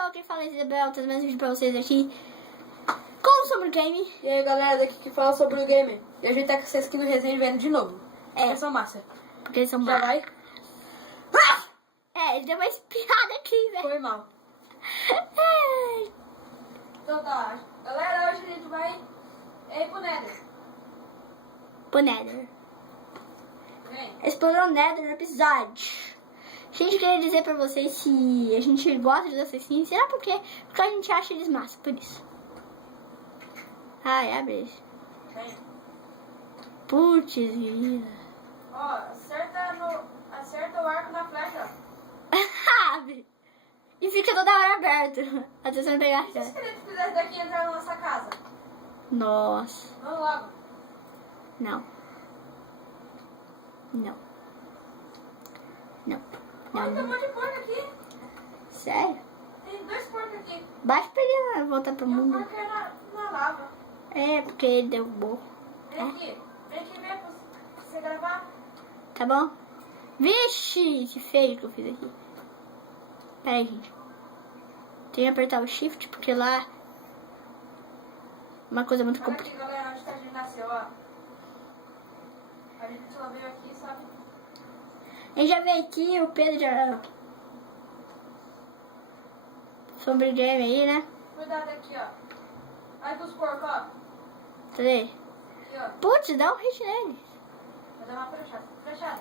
pessoal, quem fala é Isabel, trazendo mais vídeo pra vocês aqui com sobre o game. E aí galera, daqui que fala sobre o game. E a gente tá com essa skin do Resident vendo de novo. É. São massa. Porque eles são Já vai? É, ele deu uma espiada aqui, velho. Foi mal. É. Então tá. Galera, hoje a gente vai pro Nether. Pro Nether. Vem. Explorou o Nether no episódio. A gente queria dizer pra vocês se a gente gosta dos assassinos. Será por quê? Porque a gente acha eles massa, por isso. Ai, abre esse. Vem. Putz, vida. Ó, acerta o arco na flecha. Abre. E fica toda hora aberto. Até você não pegar a Se os chave. esqueletos fizessem daqui e entrar na nossa casa? Nossa. Vamos logo. Não. Não. Não. Olha, tem um Não. monte de porco aqui. Sério? Tem 2 porcos aqui. Bate pra ele voltar pro E o mundo. porco é na lava. É, porque ele derrubou. Vem aqui. Vem aqui ver pra você gravar. Tá bom? Vixe, que feio que eu fiz aqui. Pera aí, gente. Tem que apertar o shift, porque lá... Uma coisa muito Olha complicada. aqui, galera, onde a gente nasceu, ó. A gente só veio aqui, sabe? A gente já veio aqui, o Pedro já... Sobre o game aí, né? Cuidado aqui, ó. Olha dos porcos, ó. Cadê? Aqui, ó. Putz, dá um hit nele. Vou dar uma flechada. Flechada.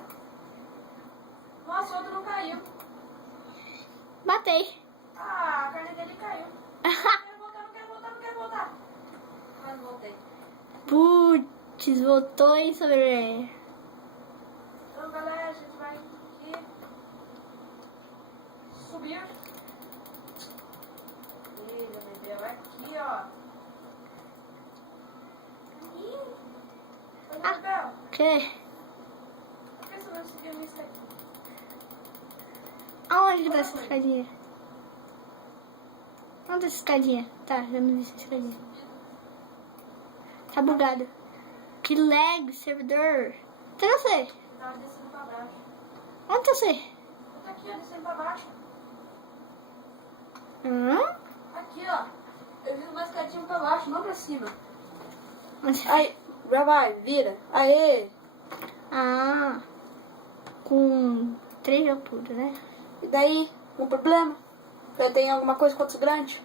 Nossa, o outro não caiu. Matei. Ah, a carne dele caiu. Não quero voltar, não quero voltar, não quero voltar. Mas voltei. Putz, voltou em sobre... Então, galera, a gente vai aqui. Subir. Eita, bebê, vai aqui, ó. Ih. Oi, Bebel. Que? Por que você não seguiu isso aqui? Aonde que tá essa escadinha? Onde tá essa escadinha? Tá, já não vi essa escadinha. Tá bugado. Que lag, servidor. Cadê você? Tava descendo pra baixo. Onde tá você? Eu tô aqui, ó, descendo pra baixo. Hã? Aqui, ó. Eu vi uma escadinha pra baixo, não pra cima. Onde? Aí, já vai, vira. Aê! Ah. Com 3 de altura, né? E daí, um problema? Já tem alguma coisa com outros grandes?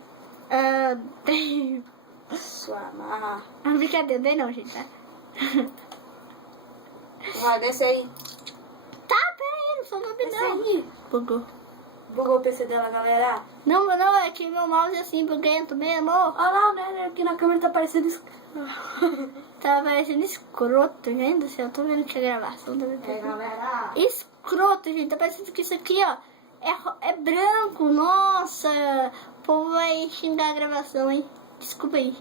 Ah, tem... Sua amarra. Ah, brincadeira, não, não, gente, tá? Vai, desce aí. Tá, pera aí, não sou noob, Desce não. aí. Bugou. Bugou o PC dela, galera. Não, não, é que meu mouse é assim, buguento mesmo. Olha lá, né? Aqui na câmera tá parecendo isso. Tá parecendo escroto, gente do céu. Tô vendo que a gravação tá vendo. Galera. Escroto, gente. Tá parecendo que isso aqui, ó, é branco. Nossa, o povo vai xingar a gravação, hein? Desculpa aí.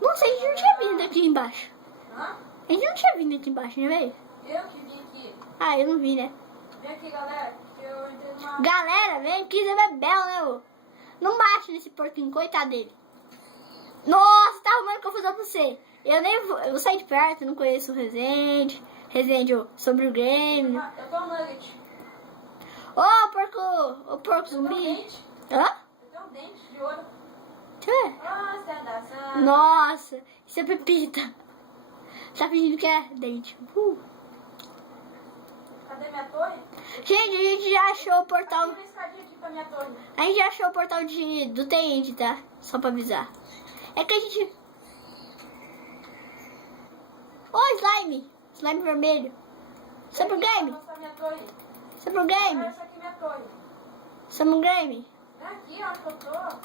Nossa, a gente não tinha vindo aqui embaixo. Hã? A gente não tinha vindo aqui embaixo, né, velho? Eu que vim aqui. Ah, eu não vi, né? Vem aqui, galera. Que eu entrei numa... Galera, vem aqui, Zé Bebel, né, ô? Não bate nesse porquinho, coitado dele. Nossa, tá arrumando confusão pra você. Eu nem vou, eu vou sair de perto, não conheço o Resende. Resende, ó, sobre o game. Eu tô um nugget. Ô, porco Eu tenho um zumbi. dente. Hã? Eu tenho um dente de ouro. Deixa eu ver. Nossa, dança. Nossa, isso é pepita. Tá fingindo que é dente. Cadê minha torre? Gente, a gente já achou o portal. Tem uma escadinha aqui pra minha torre. A gente já achou o portal do Tend, tá? Só pra avisar. É que a gente... Ô, slime. Slime vermelho. Sobre o game. Vou mostrar minha torre. Sobre o game. Essa aqui é minha torre. Sobre o game. Vem aqui, onde que eu tô.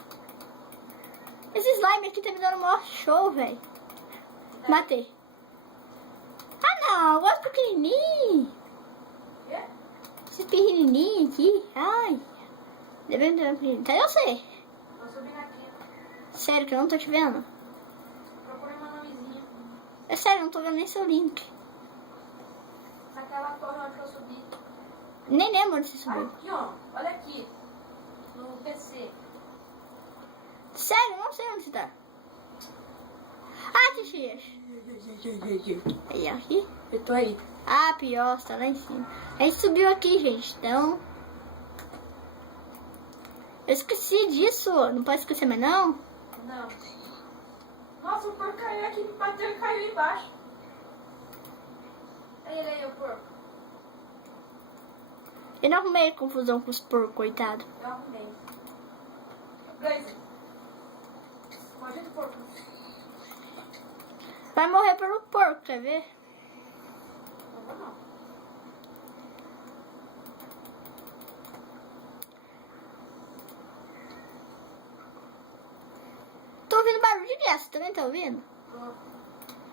Esse slime aqui tá me dando o maior show, velho. Matei. Ah, não. Eu gosto pequenininho. Quê? Esse pequenininho aqui. Ai. Devendo ter pequenininho. Tá, eu sei. Tô subindo aqui. Sério que eu não tô te vendo. Procurei meu nomezinho. É sério, eu não tô vendo nem seu link. Naquela torre onde eu subi. Nem lembro onde você subiu. Aqui, ó. Olha aqui. No PC. Sério, eu não sei onde você tá. Ah, Tixias. Aí, ó, aqui. Eu tô aí. Ah, pior, tá lá em cima. A gente subiu aqui, gente, então... Eu esqueci disso. Não pode esquecer mais não? Não. Nossa, o porco caiu aqui, me bateu e caiu embaixo. Aí ele aí, o porco. Eu não arrumei confusão com os porcos, coitado. Eu arrumei. Blazer. Foge do porco. Vai morrer pelo porco, quer ver? Não vou não. Tô ouvindo barulho de guerra, você também tá ouvindo?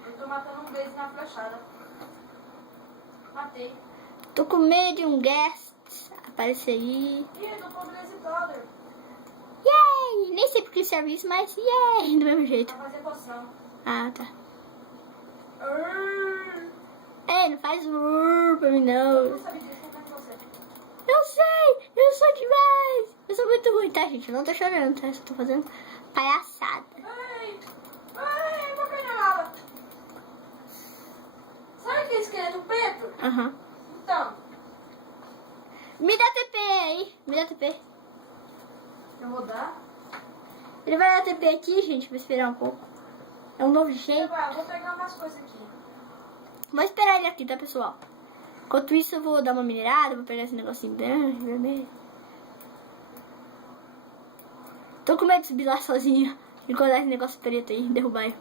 Eu tô matando um blaze na flechada. Matei. Tô com medo de um guest aparecer aí. Ih, do blaze brother. Yay! Nem sei por que serve isso, mas yay! Do mesmo jeito. Pra fazer poção. Ah, tá. Ei, não faz pra mim Eu não. não sabia disso, não com você. Eu sei! Eu sou demais! Eu sou muito ruim, tá, gente? Eu não tô chorando, tá? Eu só tô fazendo palhaçada. Ai, ai, vou cair na lava. Sabe aquele esqueleto preto? Aham. Então, Me dá TP aí. Me dá TP. eu vou dar. Ele vai dar TP aqui, gente. Vou esperar um pouco. É um novo Eu jeito. vou pegar umas coisas aqui. Vou esperar ele aqui, tá, pessoal? Enquanto isso, eu vou dar uma minerada. Vou pegar esse negocinho branco, vermelho. Tô com medo de subir lá sozinha. Encontrar esse negócio preto aí, derrubar ele.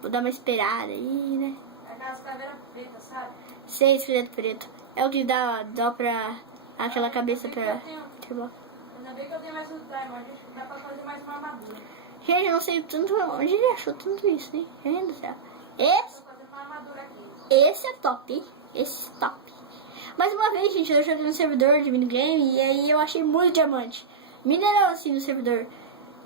Vou dar uma esperada aí, né? É aquelas caveiras pretas, sabe? 6 esqueleto preto. É o que dá pra aquela cabeça pra... Ainda bem que eu tenho mais um diamond. Dá pra fazer mais uma armadura. Gente, eu não sei tanto onde ele achou tudo isso, hein? Gente do céu. Tô fazendo uma armadura aqui. Esse é top, hein? Esse é top. Mais uma vez, gente, eu joguei no servidor de minigame e aí eu achei muito diamante. Mineral assim no servidor.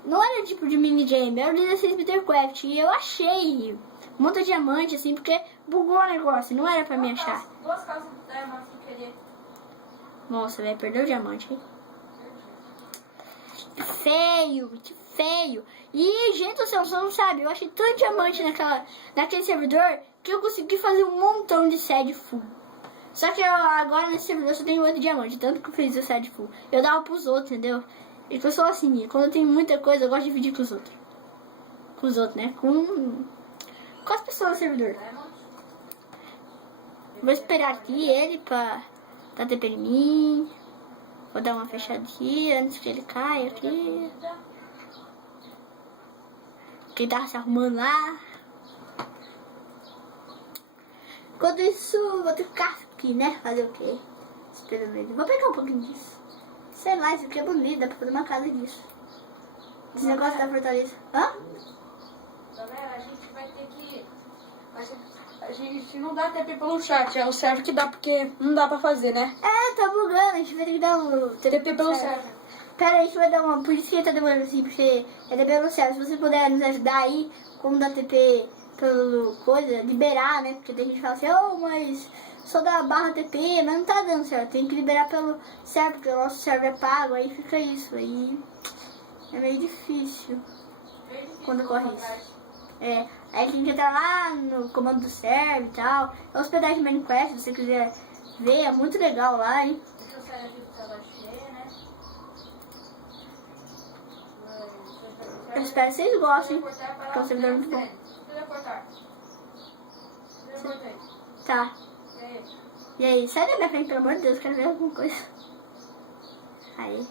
Não era tipo de minigame, era o 16-bit craft. E eu achei muito diamante, assim, porque bugou o negócio. Não era pra mim achar. Duas calças de diamante sem querer. Nossa, velho, perdeu o diamante, hein? Que feio, que feio. E, gente do céu, você não sabe, eu achei tanto diamante naquele servidor que eu consegui fazer um montão de sede full. Só que agora nesse servidor eu só tenho 8 diamantes, tanto que eu fiz o sede full. Eu dava pros outros, entendeu? E que eu sou assim, quando eu tenho muita coisa, eu gosto de dividir com os outros. Com os outros, né? Com as pessoas do servidor. Vou esperar aqui ele pra dar TP em mim. Vou dar uma fechada aqui antes que ele caia aqui. Que tá se arrumando lá. Enquanto isso, vou ter que ficar aqui, né? Fazer o quê? Esperando ele. Vou pegar um pouquinho disso. Sei lá, isso aqui é bonito, dá pra fazer uma casa disso. Esse negócio da fortaleza. Hã? Galera, a gente vai ter que... A gente não dá TP pelo chat, é o server que dá, porque não dá pra fazer, né? É, tá bugando, a gente vai ter que dar um TP pelo server. Pera aí, a gente vai dar uma... Por isso que tá demorando assim, porque é TP pelo server. Se você puder nos ajudar aí, como dar TP pelo coisa, liberar, né? Porque tem gente que fala assim, oh, mas só dá barra TP, mas não tá dando certo. Tem que liberar pelo server, porque o nosso server é pago, aí fica isso. Aí é meio difícil quando ocorre isso. É, aí tem que entrar lá no comando do server e tal. É hospedagem de Minecraft, se você quiser ver, é muito legal lá, hein? Deixa eu sair aqui do celular cheio, né? Eu espero que vocês gostem, porque é um servidor muito bom. Teleportar. Teleportei. Tá. E aí? E aí, sai da minha frente, pelo amor de Deus, quero ver alguma coisa. Aí.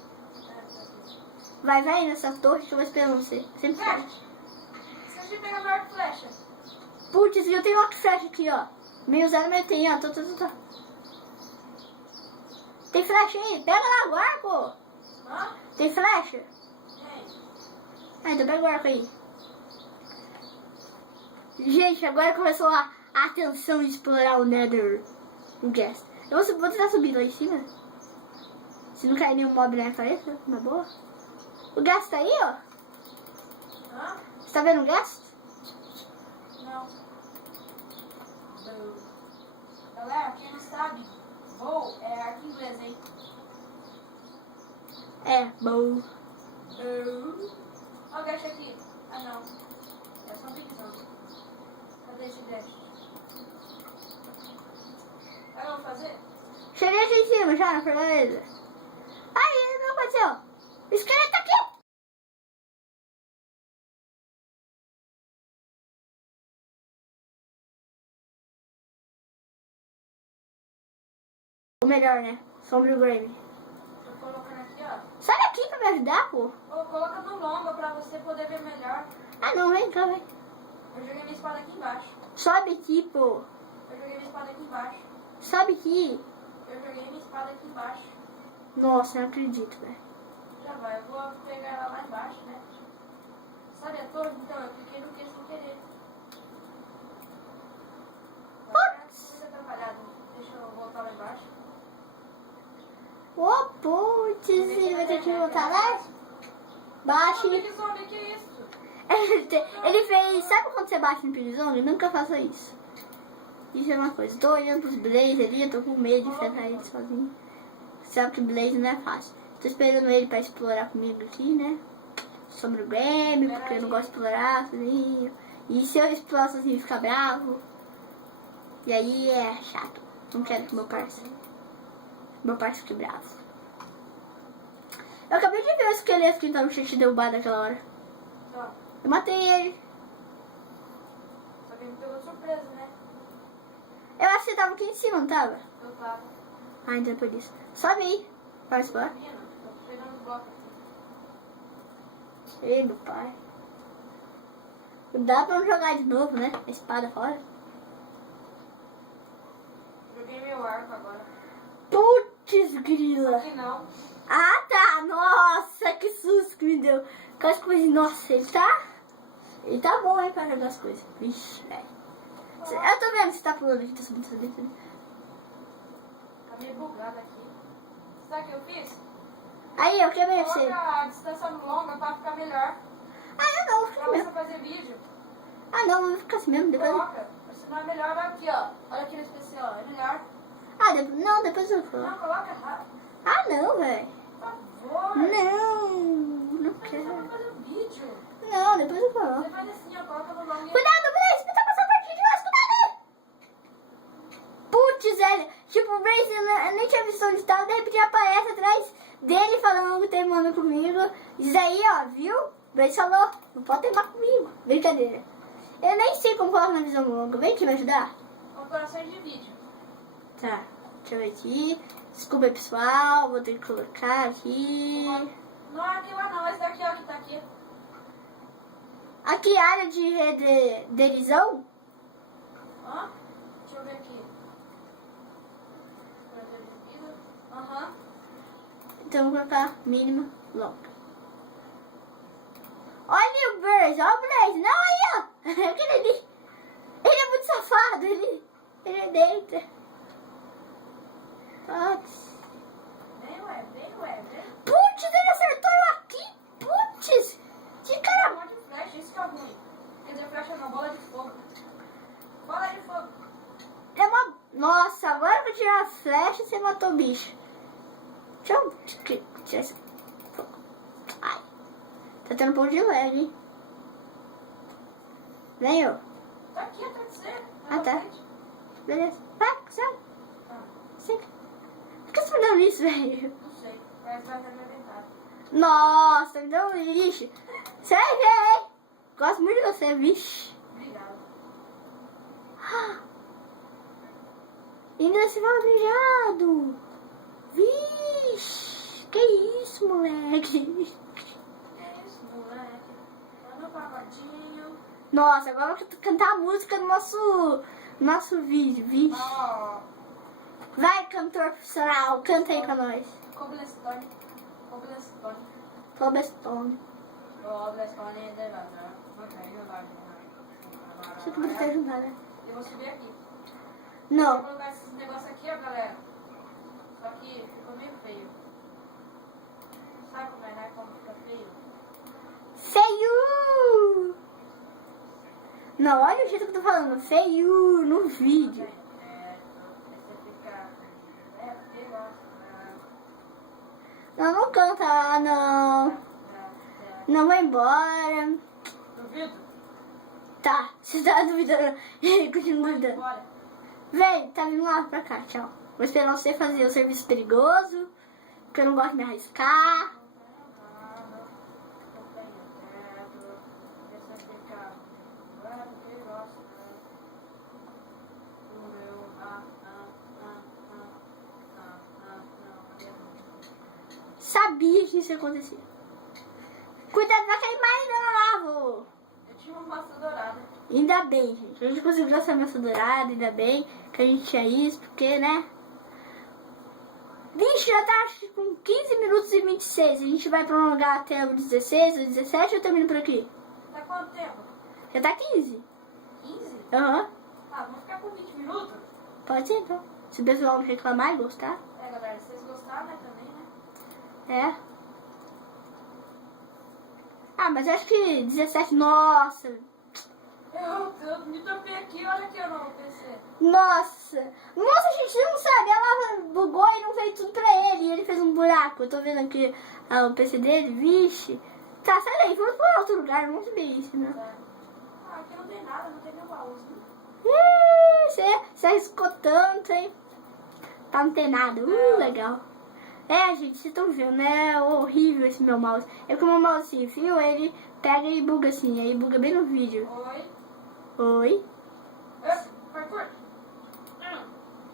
Vai nessa torre que eu vou esperando você. Sempre espero. Esqueci de pegar meu arco e flecha. Putz, eu tenho outro flash aqui, ó. Meio usado, mas tem, ó. Tem flash aí? Pega lá o arco. Hã? Tem flash? Tem. Ah, então pega o arco aí. Gente, agora começou a atenção de explorar o Nether. O Gas. Eu vou tentar subir lá em cima. Se não cair nenhum mob na minha cabeça, uma boa. O Gas tá aí, ó. Hã? Você tá vendo o Gas? Não. Galera, quem não sabe, voo é arco inglês, hein? É, bom. Olha o dash aqui. Ah, não. É só um piquezão. Cadê esse dash? Aí eu vou fazer? Cheguei aqui em cima já, na fortaleza. Aí, não aconteceu. O esqueleto tá aqui. Ou melhor, né? Sombrio Grave. Tô colocando aqui, ó. Sai daqui pra me ajudar, pô. Ô, coloca no longa pra você poder ver melhor. Ah, não, vem cá, vem. Eu joguei minha espada aqui embaixo. Sobe aqui, pô. Eu joguei minha espada aqui embaixo. Sobe aqui. Eu joguei minha espada aqui embaixo. Nossa, eu não acredito, velho. Já vai, eu vou pegar ela lá embaixo, né? Sabe a torre? Então, eu cliquei no que sem querer. Putz. Você tá atrapalhado. Deixa eu voltar lá embaixo. Ô, putz, ele vai ter que voltar lá? Baixe. Zombie, que é isso? Ele fez. Sabe quando você bate no Pirizone? Nunca faça isso. Isso é uma coisa. Tô olhando pros Blaze ali, eu tô com medo de enfrentar ele sozinho. Sabe que Blaze não é fácil. Tô esperando ele pra explorar comigo aqui, né? Sobre o game, porque eu não gosto de explorar sozinho. E se eu explorar sozinho, fica bravo. E aí é chato. Não quero que meu parceiro fique bravo. Eu acabei de ver o esqueleto que tava te derrubado naquela hora. Ó, Eu matei ele. só que me pegou de surpresa, né? Eu acho que você tava aqui em cima, não tava? Eu tava. Ah, então é por isso. Sobe aí. Vai explorar. Menina, tô pegando os blocos aqui. Ei, meu pai. Dá pra não jogar de novo, né? A espada fora. Joguei meu arco agora. Putz, grila. Aqui não. Ah, tá. Nossa, que susto que me deu. Aquelas coisas. Nossa, ele tá bom, hein, pra jogar as coisas. Vixe, velho. Eu tô vendo que você tá pulando aqui, tá subindo, subindo. Tá meio bugado aqui. Sabe o que eu fiz? Aí, eu quebrei você. Coloca a distância longa pra ficar melhor. Ah, eu não, vou ficar Pra assim você mesmo. fazer vídeo. Ah, não, vou ficar assim mesmo. Depois. Coloca. Senão é melhor aqui, ó. Olha aqui no especial. É melhor. Ah, não, depois eu vou. Não, coloca rápido. Ah, não, velho. Por favor. Não Mas quero. eu vou fazer um vídeo. Não, depois eu vou. Você faz assim, ó. Coloca no longa. Cuidado, Blaze, você tá passando pertinho de nós, cuidado! Putz, velho, tipo, o Blaze eu nem tinha visto onde tava, de repente aparece atrás dele falando que tem mano comigo. Diz aí, ó, viu? O Blaze falou, não pode teimar comigo. Brincadeira. Eu nem sei como coloca na visão longa, vem aqui me ajudar? Comparações de vídeo. Tá, deixa eu ver aqui. Desculpa aí, pessoal, vou ter que colocar aqui. Não é aqui lá não, esse daqui, ó, que tá aqui. Aqui, área de renderizão. Hã? Deixa eu ver aqui. Curador de vida. Aham. Então vou colocar mínima longa. Olha o Blaze, olha o Blaze. Não, aí, ó. Aquele ali. Ele é muito safado, ele deita. Putz. Vem, vem. Putz, ele acertou eu aqui. Putz. Que cara. Bola de flecha, isso que é ruim. Quer dizer, flecha não, bola de fogo. Bola de fogo. É uma... Nossa, agora eu vou tirar a flecha e você matou o bicho. Deixa eu tirar esse fogo. Ai. Tá tendo um pouco de lag, hein? Vem, ó. Tá aqui atrás de você. Ah, tá. Frente. Beleza. Vai, sai. Tá. Senta. Por que você fazendo isso, velho? Não sei. Parece que vai me arrebentar. Nossa, me deu um lixo. Sério, hein? Gosto muito de você, vixe. Obrigado. Ainda se fala obrigado. Vixe. Que isso, moleque? Que isso, moleque? Tá no pagodinho. Nossa, agora eu vou cantar a música do nosso vídeo, vixe. Ó. Vai, cantor profissional, canta aí pra nós. Cobblestone. Cobblestone. Cobblestone. Cobblestone é devagar. Você que você ajudar, né? Eu vou subir aqui. Não. Vou colocar esses negócios aqui, ó, galera. Só que ficou meio feio. Sabe como é, né? Como fica feio? Feio! Não, olha o jeito que eu tô falando. Feio no vídeo. Você fica... eu gosto. Não, não canta, não. Não vai embora. Duvido? Tá, você tá duvidando. Continua duvidando. Bora. Vem, tá vindo lá pra cá, tchau. Vou esperar você fazer o serviço perigoso, porque eu não gosto de me arriscar. Sabia que isso ia acontecer. Cuidado, vai cair mais na lava. Eu tinha uma maçã dourada. Ainda bem, gente. A gente conseguiu essa maçã dourada, ainda bem que a gente tinha isso, porque, né? Vixe, já tá acho que com 15 minutos e 26. A gente vai prolongar até o 16 ou 17 ou eu termino por aqui? Tá quanto tempo? Já tá 15. 15? Aham. Ah, vamos ficar com 20 minutos? Pode ser então. Se o pessoal não reclamar e gostar. É, galera, se vocês gostaram, né, também, né? É. Ah, mas eu acho que 17, nossa. Eu me topei aqui, olha aqui eu no PC. Nossa. Nossa, gente, você não sabe. A lava bugou e não veio tudo pra ele. E ele fez um buraco. Eu tô vendo aqui o PC dele, vixe. Tá, sai daí, vamos pra outro lugar, vamos subir isso, né? Ah, aqui não tem nada, não tem nenhum baúzinho. Você arriscou tanto, hein? Tá, não tem nada. Legal. É, gente, vocês estão vendo, né? É horrível esse meu mouse. É que o meu mouse sem fio, ele pega e buga assim. Aí buga bem no vídeo. Oi. Oi? Parkour.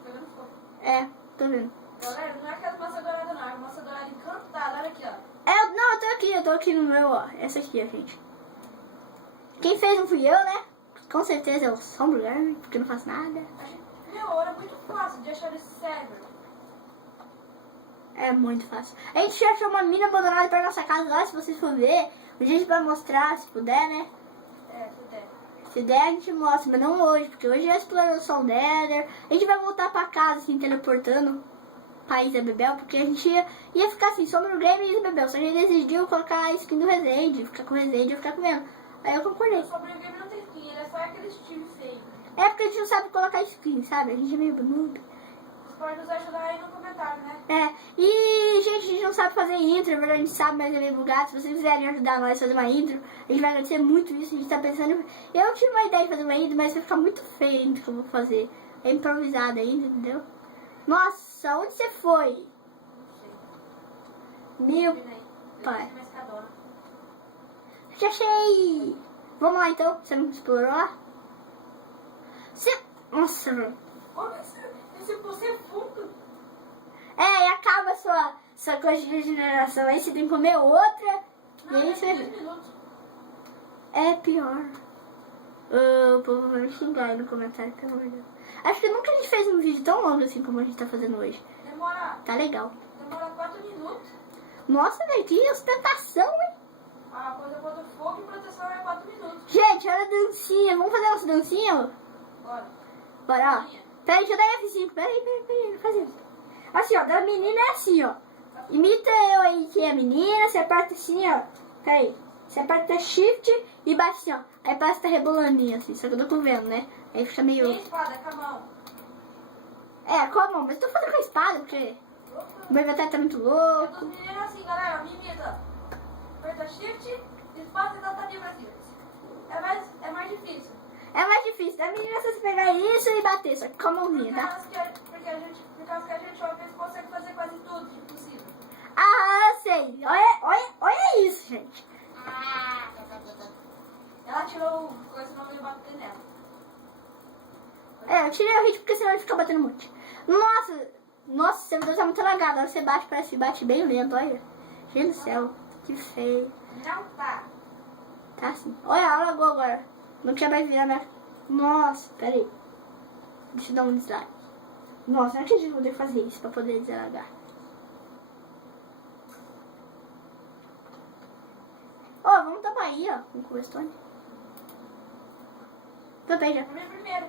Pegando fogo. É, tô vendo. Galera, não é aquela maçã dourada não, é uma maçã dourada encantada, olha aqui, ó. Não, eu tô aqui no meu, ó. Essa aqui, ó, gente. Quem fez não fui eu, né? Com certeza é o Sombra, porque eu não faço nada. Meu, era muito fácil de achar esse server. É muito fácil. A gente já achou uma mina abandonada perto da nossa casa lá, se vocês for ver. A gente vai mostrar, se puder, né? É, se der. Se der, a gente mostra, mas não hoje, porque hoje é a exploração Nether. A gente vai voltar pra casa, assim, teleportando pra Isabel, porque a gente ia ficar assim, Sombra no Game e Isabel. Só que a gente decidiu colocar a skin do Resende, ficar com o Resende e ficar comendo. Aí eu concordei. O Sobregame não tem skin, ele é só aquele time feio. É porque a gente não sabe colocar skin, sabe? A gente é meio noob. Você pode nos ajudar aí no comentário, né? É, e gente, a gente não sabe fazer intro, na verdade a gente sabe, mas é meio bugado. Se vocês quiserem ajudar nós a fazer uma intro, a gente vai agradecer muito isso. A gente tá pensando. Eu tive uma ideia de fazer uma intro, mas vai ficar muito feio a intro que eu vou fazer. É improvisada ainda, entendeu? Nossa, onde você foi? Não sei. Meu Vem aí. pai. Uma escadona. Já achei! Vamos lá então, você não explorou lá? Nossa, velho. Olha esse você é fundo. É, e acaba sua coisa de regeneração. Aí você tem que comer outra. E aí você. 10 minutos. É pior. O povo vai me xingar aí no comentário, pelo amor de Deus. Acho que nunca a gente fez um vídeo tão longo assim como a gente tá fazendo hoje. Demora Tá legal. 4 minutos. Nossa, velho, que ostentação, hein? A coisa contra fogo e proteção é 4 minutos. Gente, olha a dancinha. Vamos fazer nossa dancinha? Bora. Bora, ó. Peraí, deixa eu dar F5. Peraí, não faz isso. Assim, ó, da menina é assim, ó. Imita eu aí que é a menina, você aperta assim, ó. Peraí. Você aperta Shift e bate assim, ó. Aí parece que tá rebolandinho assim, só que eu tô vendo, né? Aí fica meio... Tem espada, com a mão. É, com a mão, mas tô fazendo com a espada, porque o meu inventário tá muito É louco. dos meninos assim, galera. Me imita. Aperta Shift, espada e dá tapinha pra cima. É mais difícil. É mais difícil, da menina você pegar isso e bater, só que com a mãozinha, tá? Por causa que a gente uma vez consegue fazer quase tudo de possível. Ah, sei. Olha isso, gente. Ela tirou coisa não ia bater nela. É, eu tirei o hit porque senão ele fica batendo muito. Nossa, o servidor tá muito lagado. Você bate, parece que bate bem lento, olha. Gente do céu, que feio. Não tá. Tá assim. Olha, alagou agora. Não quer mais virar, né? Nossa, peraí. Deixa eu dar um dislike. Nossa, não acredito que eu vou ter que fazer isso pra poder desalagar. Ó, vamos tapar aí, ó, com cobblestone. Tapei já. Pra mim primeiro.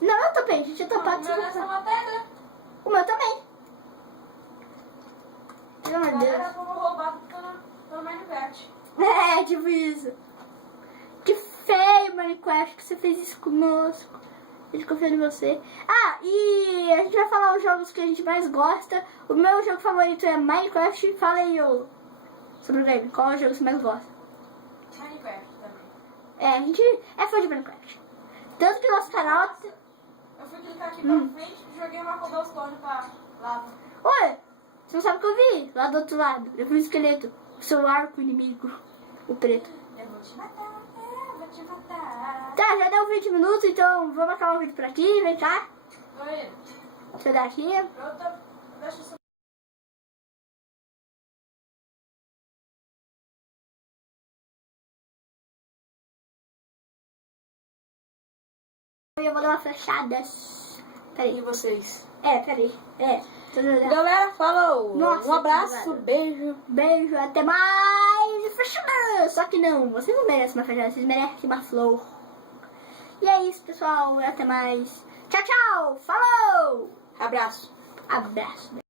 Não, eu tapei, gente, eu tapado. O meu é só uma pedra. O meu também. Pelo amor de Deus. Galera, fomos roubados pelo Minecraft. É, tipo isso. Que feio, Minecraft, que você fez isso conosco. A gente confia em você. Ah, e a gente vai falar os jogos que a gente mais gosta. O meu jogo favorito é Minecraft. Fala aí, ô, sobre o game. Qual é o jogo que você mais gosta? Minecraft também. É, a gente é fã de Minecraft. Tanto que nosso canal... Eu fui clicar aqui pra frente e joguei uma cobblestone pra lava. Oi, você não sabe o que eu vi? Lá do outro lado. Eu vi um esqueleto. O seu arco inimigo. O preto. Eu vou te matar, vou te matar. Tá, já deu 20 minutos, então vamos acabar o vídeo por aqui. Vem cá. Oi, Deixa eu dar aqui. eu tô... Deixa eu Eu vou dar uma flechada. E Peraí. vocês? Peraí. Galera, falou. Nossa, Um abraço, obrigada. beijo. Beijo, até mais. E flechada. Só que não, vocês não merecem uma flechada, vocês merecem uma flor. E é isso, pessoal. Até mais. Tchau, tchau. Falou. Abraço. Abraço.